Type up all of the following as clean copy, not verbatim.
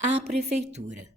À Prefeitura.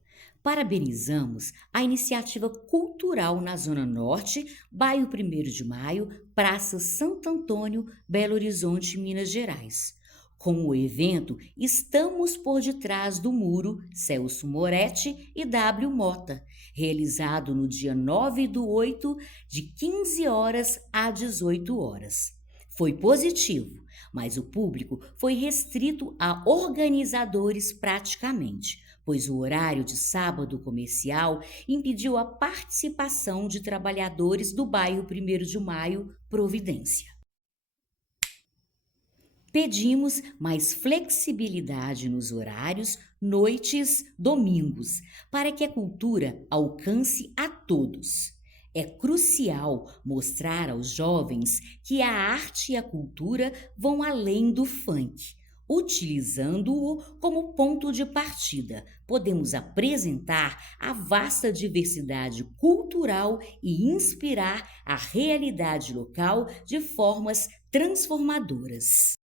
Parabenizamos a iniciativa cultural na Zona Norte, bairro 1º de Maio, Praça Santo Antônio, Belo Horizonte, Minas Gerais. Com o evento Estamos por Detrás do Muro, Celso Moretti e W. Mota, realizado no dia 9/8, de 15 horas a 18 horas. Foi positivo, mas o público foi restrito a organizadores praticamente, pois o horário de sábado comercial impediu a participação de trabalhadores do bairro 1º de Maio, Providência. Pedimos mais flexibilidade nos horários, noites, domingos, para que a cultura alcance a todos. É crucial mostrar aos jovens que a arte e a cultura vão além do funk. Utilizando-o como ponto de partida, podemos apresentar a vasta diversidade cultural e inspirar a realidade local de formas transformadoras.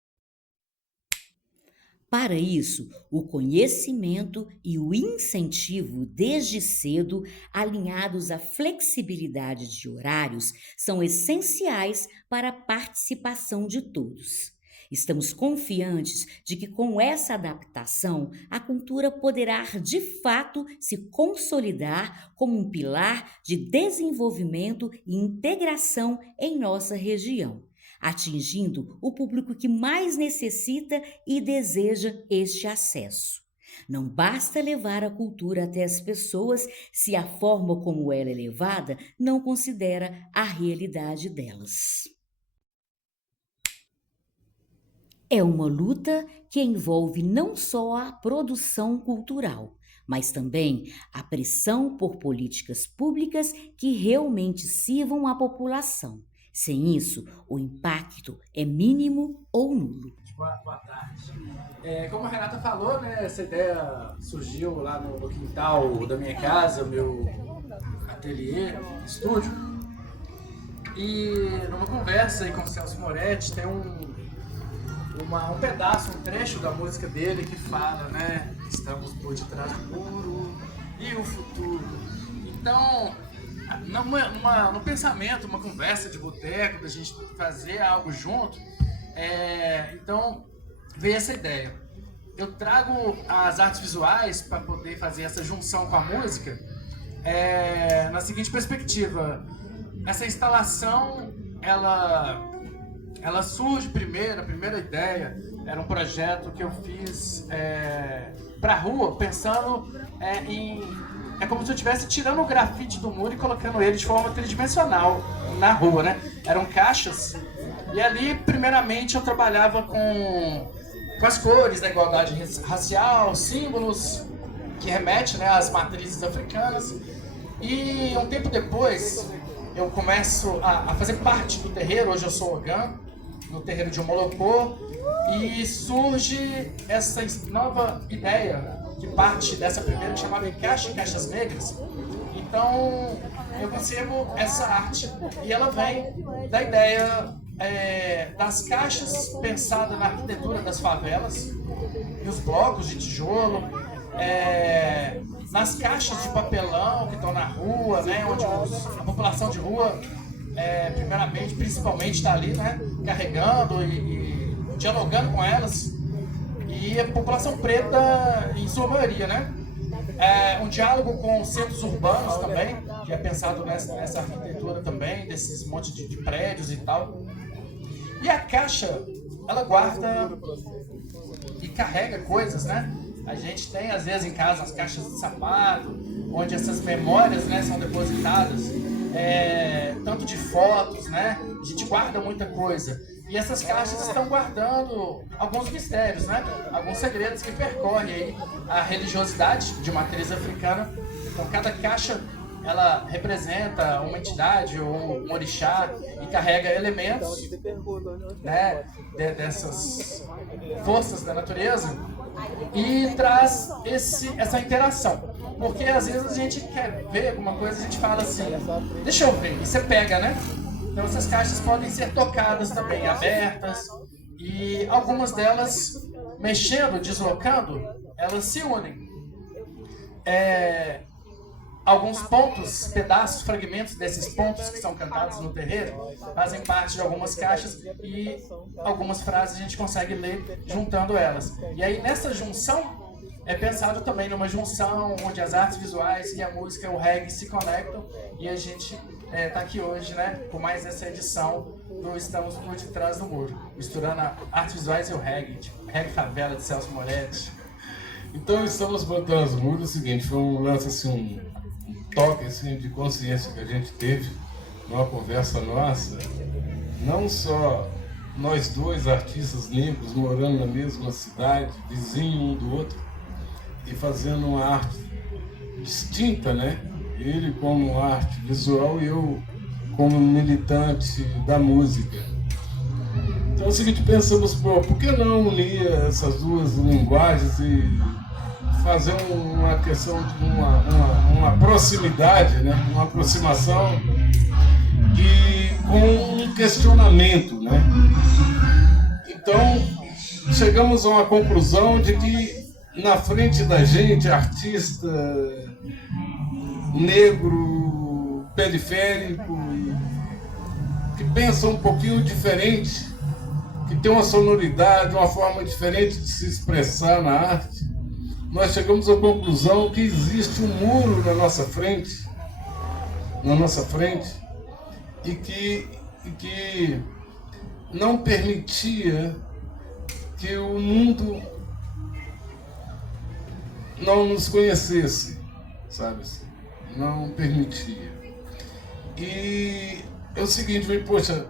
Para isso, o conhecimento e o incentivo desde cedo, alinhados à flexibilidade de horários, são essenciais para a participação de todos. Estamos confiantes de que, com essa adaptação, a cultura poderá de fato se consolidar como um pilar de desenvolvimento e integração em nossa região, atingindo o público que mais necessita e deseja este acesso. Não basta levar a cultura até as pessoas se a forma como ela é levada não considera a realidade delas. É uma luta que envolve não só a produção cultural, mas também a pressão por políticas públicas que realmente sirvam à população. Sem isso, o impacto é mínimo ou nulo. Boa tarde. Como a Renata falou, né, essa ideia surgiu lá no quintal da minha casa, meu ateliê, estúdio. E numa conversa aí com o Celso Moretti, tem um pedaço, um trecho da música dele que fala, né? Estamos por detrás do muro e o futuro. Então, no pensamento, uma conversa de boteco, da gente fazer algo junto, então veio essa ideia. Eu trago as artes visuais para poder fazer essa junção com a música na seguinte perspectiva. Essa instalação, ela surge primeiro, a primeira ideia era um projeto que eu fiz para a rua, pensando em... É como se eu estivesse tirando o grafite do muro e colocando ele de forma tridimensional na rua, né? Eram caixas, e ali, primeiramente, eu trabalhava com as cores da igualdade racial, símbolos que remetem, né, às matrizes africanas. E um tempo depois, eu começo a fazer parte do terreiro. Hoje eu sou ogã, no terreiro de Omolopô, e surge essa nova ideia, que parte dessa primeira, chamada Encaixe em Caixas Negras. Então, eu concebo essa arte, e ela vem da ideia das caixas pensadas na arquitetura das favelas, e os blocos de tijolo, nas caixas de papelão que estão na rua, né, onde a população de rua, principalmente está ali, né, carregando e dialogando com elas, e a população preta em sua maioria, né? Um diálogo com centros urbanos também, que é pensado nessa arquitetura também, desses montes de prédios e tal. E a caixa, ela guarda e carrega coisas, né? A gente tem, às vezes, em casa, as caixas de sapato, onde essas memórias, né, são depositadas, tanto de fotos, né? A gente guarda muita coisa. E essas caixas estão guardando alguns mistérios, né? Alguns segredos que percorrem aí a religiosidade de matriz africana. Então, cada caixa, ela representa uma entidade ou um orixá e carrega elementos, né, dessas forças da natureza, e traz essa interação. Porque às vezes a gente quer ver alguma coisa e a gente fala assim, deixa eu ver, e você pega, né? Então essas caixas podem ser tocadas também, abertas, e algumas delas, mexendo, deslocando, elas se unem. alguns pontos, pedaços, fragmentos desses pontos que são cantados no terreiro fazem parte de algumas caixas e algumas frases a gente consegue ler juntando elas. E aí nessa junção é pensado também numa junção onde as artes visuais e a música, o reggae se conectam e a gente está aqui hoje, né, com mais essa edição do Estamos por Detrás do Muro, misturando artes visuais e o reggae, tipo reggae favela de Celso Moretti. Então, Estamos por Detrás do Muro é o seguinte, foi um lance assim, um toque assim, de consciência que a gente teve numa conversa nossa, não só nós dois artistas negros morando na mesma cidade, vizinho um do outro, e fazendo uma arte distinta, né? Ele como arte visual e eu como militante da música. Então é o seguinte, pensamos, por que não unir essas duas linguagens e fazer uma questão de uma proximidade, né? Uma aproximação e com um questionamento, né? Então chegamos a uma conclusão de que na frente da gente, artista negro, periférico, que pensa um pouquinho diferente, que tem uma sonoridade, uma forma diferente de se expressar na arte, nós chegamos à conclusão que existe um muro na nossa frente, e que não permitia que o mundo não nos conhecesse, sabe? Não permitia. E é o seguinte, poxa,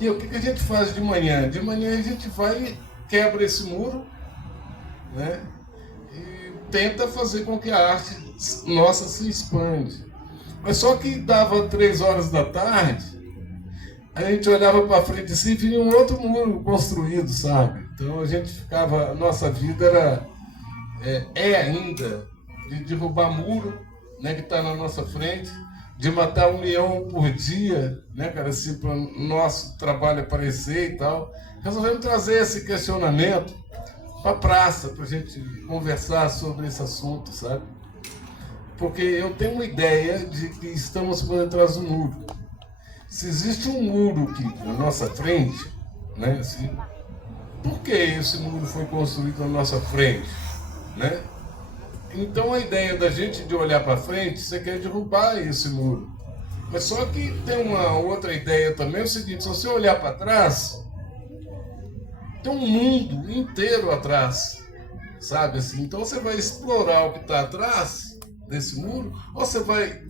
e o que a gente faz de manhã? De manhã a gente vai e quebra esse muro, né? E tenta fazer com que a arte nossa se expande. Mas só que dava 3 horas da tarde, a gente olhava para frente assim e via um outro muro construído, sabe? Então a gente ficava, a nossa vida era ainda de derrubar muro, né, que está na nossa frente, de matar 1 leão por dia, né, cara, assim, para o nosso trabalho aparecer e tal. Resolvemos trazer esse questionamento para a praça, para a gente conversar sobre esse assunto, sabe? Porque eu tenho uma ideia de que estamos por detrás do muro. Se existe um muro aqui na nossa frente, né, assim, por que esse muro foi construído na nossa frente? Né? Então a ideia da gente de olhar para frente, você quer derrubar esse muro. Mas só que tem uma outra ideia também, é o seguinte, se você olhar para trás, tem um mundo inteiro atrás, sabe assim? Então você vai explorar o que está atrás desse muro, ou você vai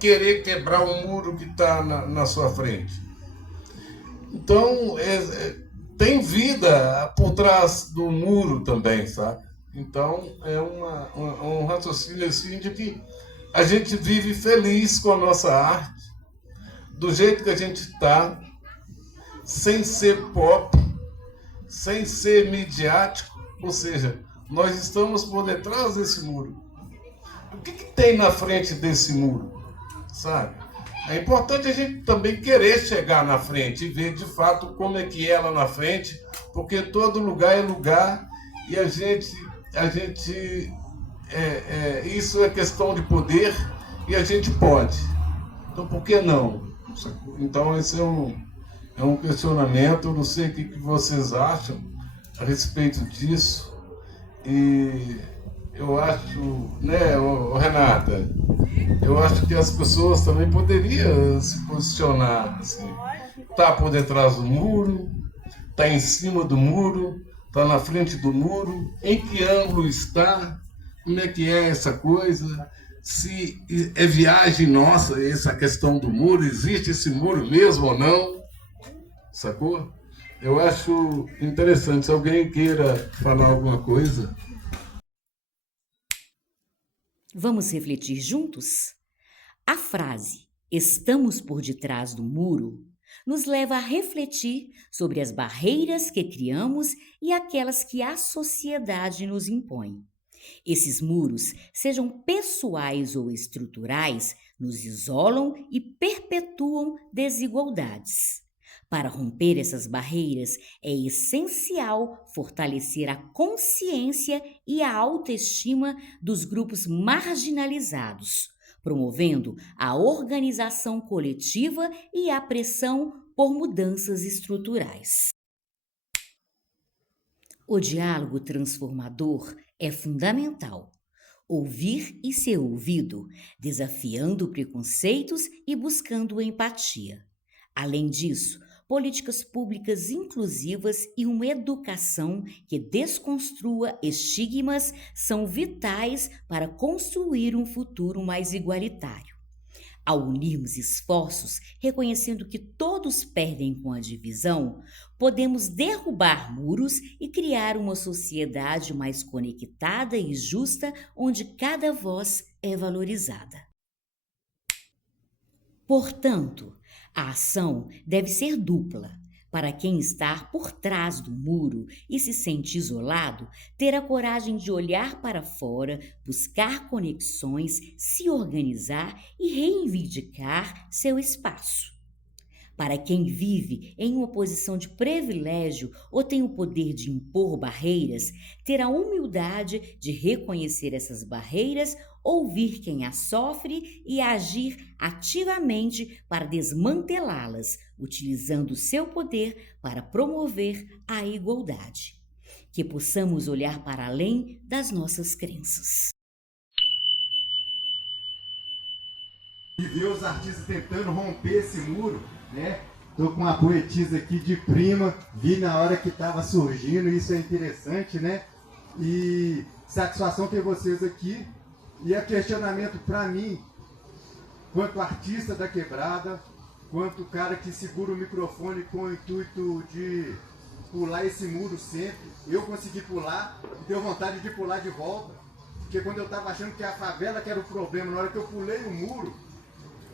querer quebrar o muro que está na sua frente? Então tem vida por trás do muro também, sabe? Então, é um raciocínio assim de que a gente vive feliz com a nossa arte, do jeito que a gente está, sem ser pop, sem ser midiático, ou seja, nós estamos por detrás desse muro. O que tem na frente desse muro, sabe? É importante a gente também querer chegar na frente e ver de fato como é que é lá na frente, porque todo lugar é lugar e a gente isso é questão de poder e a gente pode. Então por que não? Então esse é um questionamento, eu não sei o que vocês acham a respeito disso. E eu acho, né, Renata, eu acho que as pessoas também poderiam se posicionar assim, tá por detrás do muro, tá em cima do muro, está na frente do muro, em que ângulo está, como é que é essa coisa, se é viagem nossa essa questão do muro, existe esse muro mesmo ou não, sacou? Eu acho interessante, se alguém queira falar alguma coisa. Vamos refletir juntos? A frase "estamos por detrás do muro" nos leva a refletir sobre as barreiras que criamos e aquelas que a sociedade nos impõe. Esses muros, sejam pessoais ou estruturais, nos isolam e perpetuam desigualdades. Para romper essas barreiras, é essencial fortalecer a consciência e a autoestima dos grupos marginalizados, promovendo a organização coletiva e a pressão por mudanças estruturais. O diálogo transformador é fundamental. Ouvir e ser ouvido, desafiando preconceitos e buscando empatia. Além disso, políticas públicas inclusivas e uma educação que desconstrua estigmas são vitais para construir um futuro mais igualitário. Ao unirmos esforços, reconhecendo que todos perdem com a divisão, podemos derrubar muros e criar uma sociedade mais conectada e justa, onde cada voz é valorizada. Portanto, a ação deve ser dupla. Para quem está por trás do muro e se sente isolado, ter a coragem de olhar para fora, buscar conexões, se organizar e reivindicar seu espaço. Para quem vive em uma posição de privilégio ou tem o poder de impor barreiras, ter a humildade de reconhecer essas barreiras, ouvir quem as sofre e agir ativamente para desmantelá-las, utilizando seu poder para promover a igualdade. Que possamos olhar para além das nossas crenças. E ver os artistas tentando romper esse muro, né? Tô com uma poetisa aqui de prima, vi na hora que estava surgindo, isso é interessante, né? E satisfação ter vocês aqui. E é questionamento para mim, quanto artista da quebrada, quanto cara que segura o microfone com o intuito de pular esse muro sempre. Eu consegui pular, e deu vontade de pular de volta, porque quando eu estava achando que a favela que era o problema, na hora que eu pulei o muro,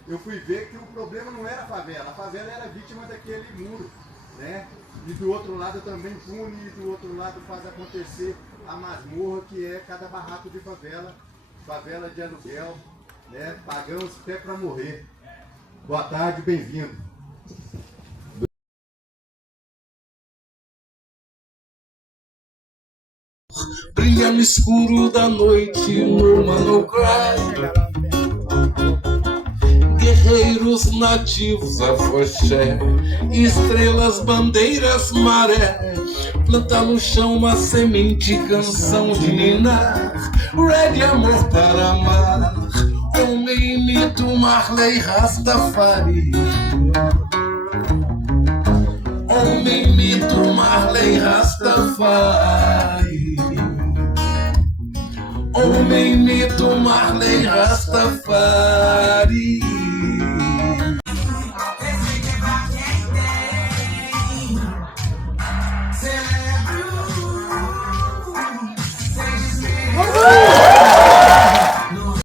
eu fui ver que o problema não era a favela era vítima daquele muro, né? E do outro lado também pune, e do outro lado faz acontecer a masmorra, que é cada barraco de favela de aluguel, né? Pagamos até para morrer. Boa tarde, bem-vindo. Brilha no escuro da noite, Woman No Cry. Guerreiros nativos, afoxé, estrelas, bandeiras, maré. Planta no chão uma semente, canção de ninar. Reggae, amor para amar. Homem, mito, Marley, Rastafari. Homem, mito, Marley, Rastafari. Homem, mito, Marley, Rastafari.